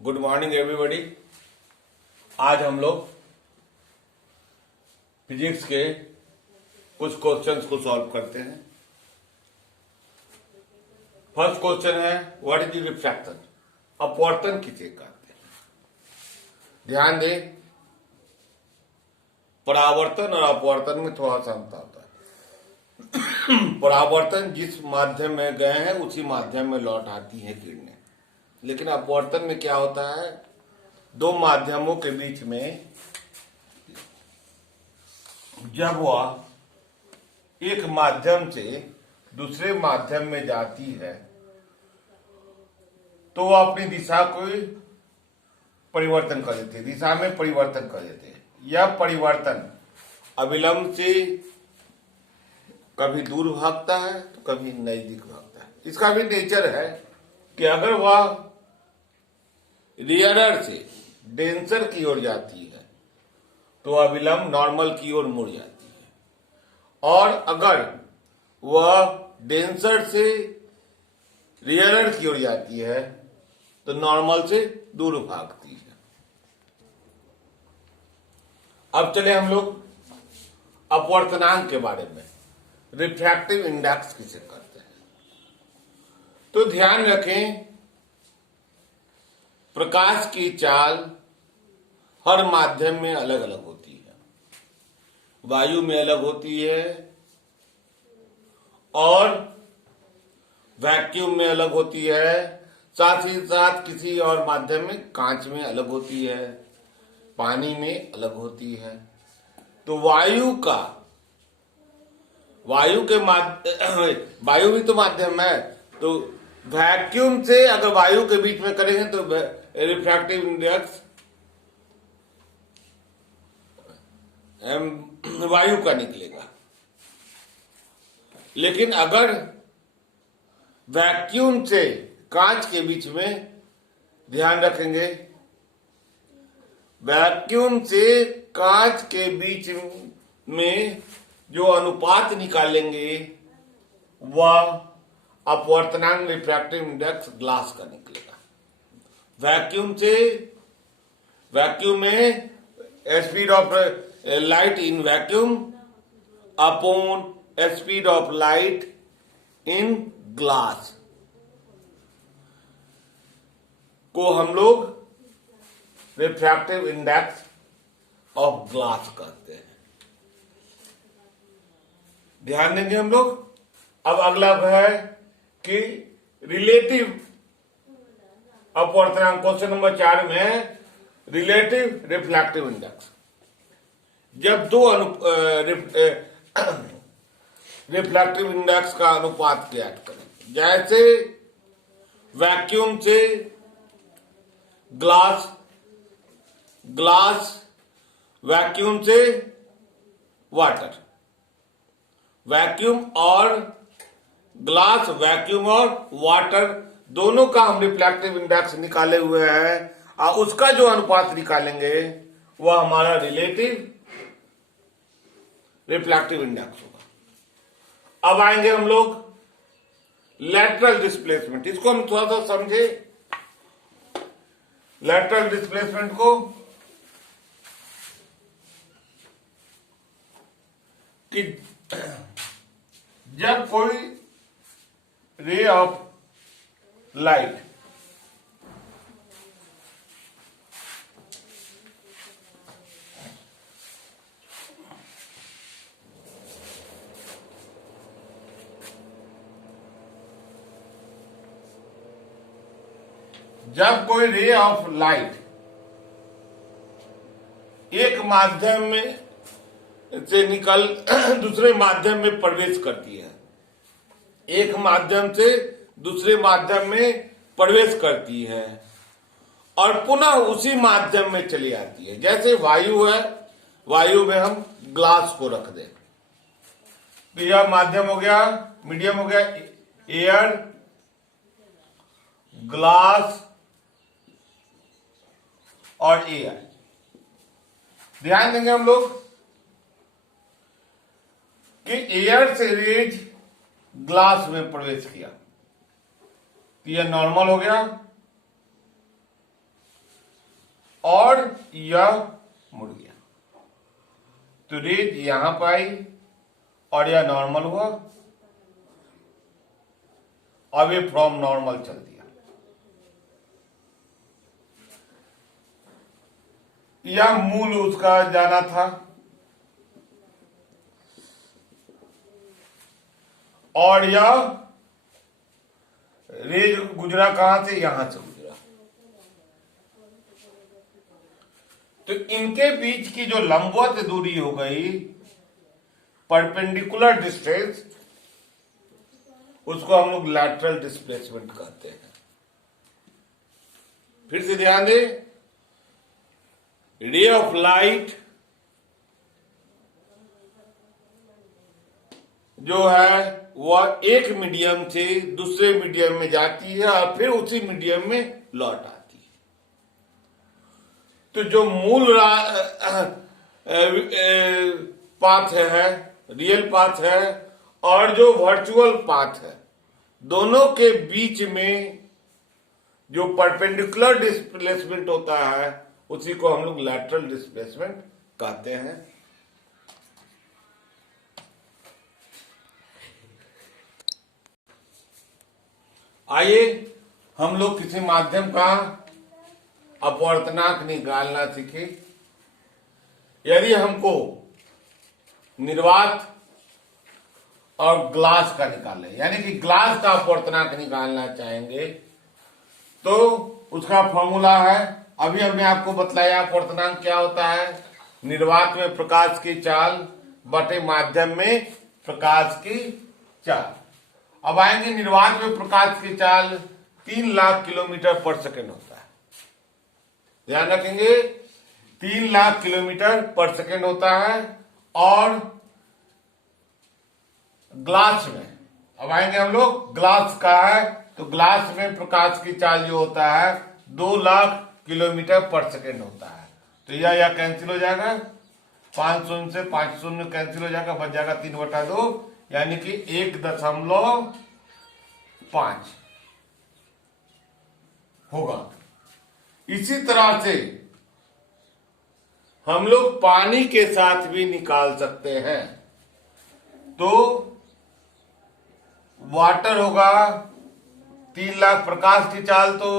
Good morning everybody. आज हम लोग फिजिक्स के कुछ क्वेश्चंस को सॉल्व करते हैं। फर्स्ट क्वेश्चन है व्हाट इज द रिफ्रैक्शन, अपवर्तन किसे कहते हैं। ध्यान दें, परावर्तन और अपवर्तन में थोड़ा सा अंतर होता है। परावर्तन जिस माध्यम में गए हैं उसी माध्यम में लौट आती है किरणें, लेकिन अपवर्तन में क्या होता है, दो माध्यमों के बीच में जब वह एक माध्यम से दूसरे माध्यम में जाती है तो वह अपनी दिशा को परिवर्तन कर देते हैं, दिशा में परिवर्तन कर देते हैं। यह परिवर्तन अविलंब से कभी दूर भागता है तो कभी नजदीक भागता है। इसका भी नेचर है कि अगर वह रियरर से डेंसर की ओर जाती है तो अविलंब नॉर्मल की ओर मुड़ जाती है, और अगर वह डेंसर से रियरर की ओर जाती है तो नॉर्मल से दूर भागती है। अब चले हम लोग अपवर्तनांक के बारे में, रिफ्रैक्टिव इंडेक्स किसे कहते हैं। तो ध्यान रखें, प्रकाश की चाल हर माध्यम में अलग अलग होती है। वायु में अलग होती है और वैक्यूम में अलग होती है, साथ ही साथ किसी और माध्यम में कांच में अलग होती है, पानी में अलग होती है। तो वायु भी तो माध्यम है। तो वैक्यूम से अगर वायु के बीच में करेंगे तो रिफ्रैक्टिव इंडेक्स वायु का निकलेगा। लेकिन अगर वैक्यूम से कांच के बीच में, ध्यान रखेंगे, वैक्यूम से कांच के बीच में जो अनुपात निकालेंगे वह अपवर्तनांक रिफ्रैक्टिव इंडेक्स ग्लास का निकलेगा। वैक्यूम में speed of light in vacuum upon speed of light in glass को हम लोग रिफ्रैक्टिव इंडेक्स ऑफ ग्लास कहते हैं। ध्यान देंगे हम लोग। अब अगला है कि रिलेटिव अपवर्तनांक, क्वेश्चन नंबर 4 में रिलेटिव रिफ्रैक्टिव इंडेक्स। जब दो रिफ्रैक्टिव इंडेक्स का अनुपात ज्ञात करें, जैसे वैक्यूम से ग्लास, वैक्यूम से वाटर, वैक्यूम और ग्लास, वैक्यूम और वाटर दोनों का हम रिफ्रैक्टिव इंडेक्स निकाले हुए हैं, और उसका जो अनुपात निकालेंगे वह हमारा रिलेटिव रिफ्रैक्टिव इंडेक्स होगा। अब आएंगे हम लोग लैटरल डिस्प्लेसमेंट। इसको हम थोड़ा सा समझे, लैटरल डिस्प्लेसमेंट को, कि जब कोई रे ऑफ लाइट एक माध्यम में से निकल दूसरे माध्यम में प्रवेश करती है, एक माध्यम से दूसरे माध्यम में प्रवेश करती है और पुनः उसी माध्यम में चली आती है। जैसे वायु है, वायु में हम ग्लास को रख दें तो यह माध्यम हो गया, मीडियम हो गया एयर, ग्लास और एयर। ध्यान देंगे हम लोग कि एयर से रेज ग्लास में प्रवेश किया तो यह नॉर्मल हो गया, यह मुड़ गया, तो रेज यहां पर आई और यह नॉर्मल हुआ, अवे फ्रॉम नॉर्मल चल दिया। यह मूल उसका जाना था, और यह रेज गुजरा कहां से, यहां से गुजरा। तो इनके बीच की जो लंबवत दूरी हो गई, परपेंडिकुलर डिस्टेंस, उसको हम लोग लैटरल डिस्प्लेसमेंट कहते हैं। फिर से ध्यान दें, रे ऑफ लाइट जो है वह एक मीडियम से दूसरे मीडियम में जाती है और फिर उसी मीडियम में लौट आती है। तो जो मूल पाथ है, रियल पाथ है, और जो वर्चुअल पाथ है, दोनों के बीच में जो परपेंडिकुलर डिस्प्लेसमेंट होता है उसी को हम लोग लैटरल डिस्प्लेसमेंट कहते हैं। आइए हम लोग किसी माध्यम का अपवर्तनांक निकालना सीखे। यदि हमको निर्वात और ग्लास का निकालना है, यानी कि ग्लास का अपवर्तनांक निकालना चाहेंगे, तो उसका फॉर्मूला है, अभी हमने आपको बतलाया अपवर्तनांक क्या होता है, निर्वात में प्रकाश की चाल बटे माध्यम में प्रकाश की चाल। अब आएंगे निर्वात में प्रकाश की चाल 3 लाख किलोमीटर पर सेकंड होता है, ध्यान रखेंगे 3 लाख किलोमीटर पर सेकंड होता है। और ग्लास में, अब आएंगे हम लोग ग्लास का है, तो ग्लास में प्रकाश की चाल जो होता है 2 लाख किलोमीटर पर सेकंड होता है। तो यह कैंसिल हो जाएगा, 5 शून्य से 5 शून्य कैंसिल हो जाएगा, बच जाएगा 3/2, यानी कि 1.5 होगा। इसी तरह से हम लोग पानी के साथ भी निकाल सकते हैं। तो वाटर होगा 3 लाख, प्रकाश की चाल तो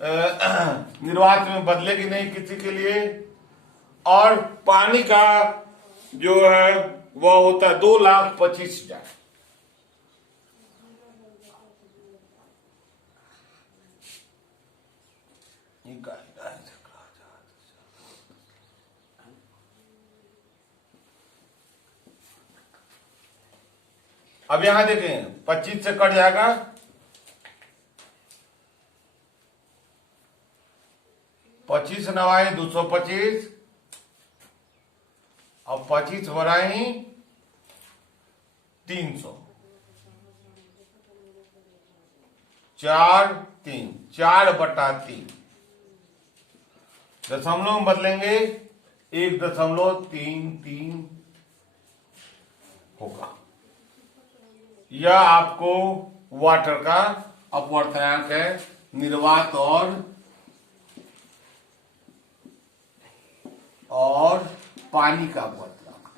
निर्वात में बदलेगी नहीं किसी के लिए, और पानी का जो है वह होता है 2,25,000। अब यहां देखें 25 से कट जाएगा, 25 नवाई 225, और 25 बढ़ाई 300, 4/3 दशमलव में बदलेंगे 1.33 होगा। यह आपको वाटर का अपवर्तनांक है, निर्वात और पानी का अपवर्तनांक।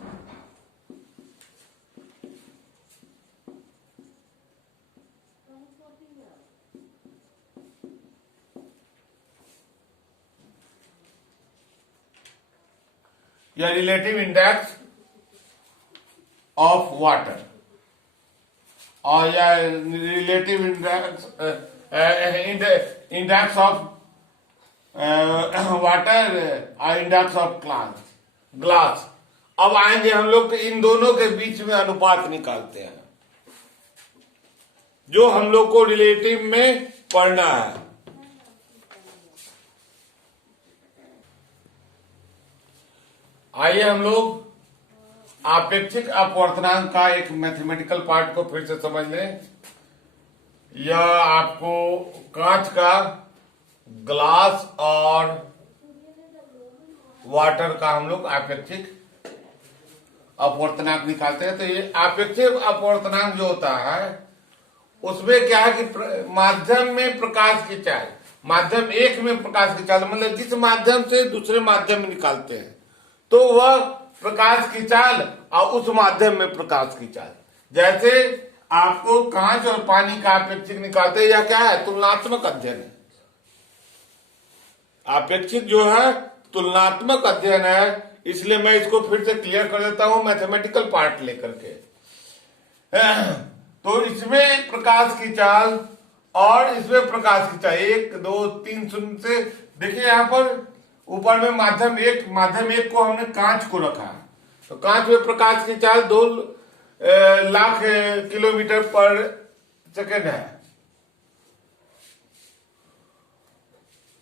या रिलेटिव इंडेक्स ऑफ वाटर, और या रिलेटिव इंडेक्स ऑफ वाटर और इंडेक्स ऑफ ग्लास। अब आएंगे हम लोग इन दोनों के बीच में अनुपात निकालते हैं, जो हम लोग को रिलेटिव में पढ़ना है। आइए हम लोग आपेक्षिक अपवर्तनांक का एक मैथमेटिकल पार्ट को फिर से समझ लें। यह आपको कांच का, ग्लास और वाटर का हम लोग आपेक्षिक अपवर्तनांक निकालते हैं। तो ये आपेक्षिक अपवर्तनांक जो होता है उसमें क्या है कि माध्यम में प्रकाश की चाल, माध्यम एक में प्रकाश की चाल, मतलब जिस माध्यम से दूसरे माध्यम में निकालते हैं तो वह प्रकाश की चाल और उस माध्यम में प्रकाश की चाल। जैसे आपको कांच और पानी का आपेक्षिक निकालते हैं, या क्या है, तुलनात्मक अध्ययन है। आपेक्षिक जो है तुलनात्मक अध्ययन है, इसलिए मैं इसको फिर से क्लियर कर देता हूं मैथमेटिकल पार्ट लेकर के। तो इसमें प्रकाश की चाल और इसमें प्रकाश की चाल 1 2 3 शून्य से, देखिए यहां पर ऊपर में माध्यम एक को हमने कांच को रखा, तो कांच में प्रकाश की चाल 2 लाख किलोमीटर पर सेकेंड है,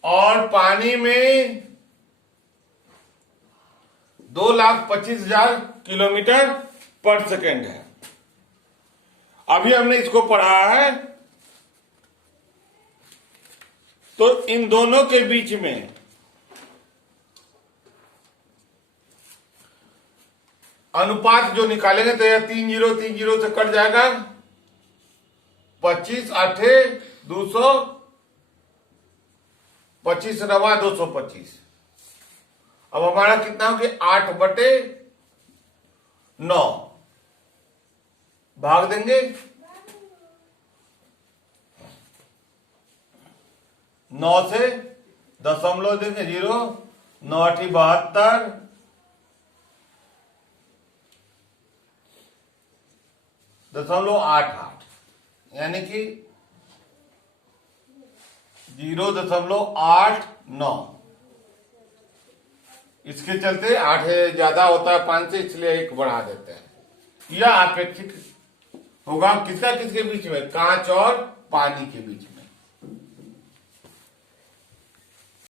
और पानी में 2,25,000 किलोमीटर पर सेकेंड है। अभी हमने इसको पढ़ा है, तो इन दोनों के बीच में अनुपात जो निकालेंगे तो यह 3 0 से कट जाएगा, 25 8 200, 25 9 225। अब हमारा कितना हो गया, 8/9 भाग देंगे 9 से, दशमलव देंगे 0, 9 8 72, 0.88, यानी कि 0.89। इसके चलते 8 ज्यादा होता है 5 से, इसलिए 1 बढ़ा देते हैं। यह आपेक्षिक होगा किसका किसके बीच में, कांच और पानी के बीच में।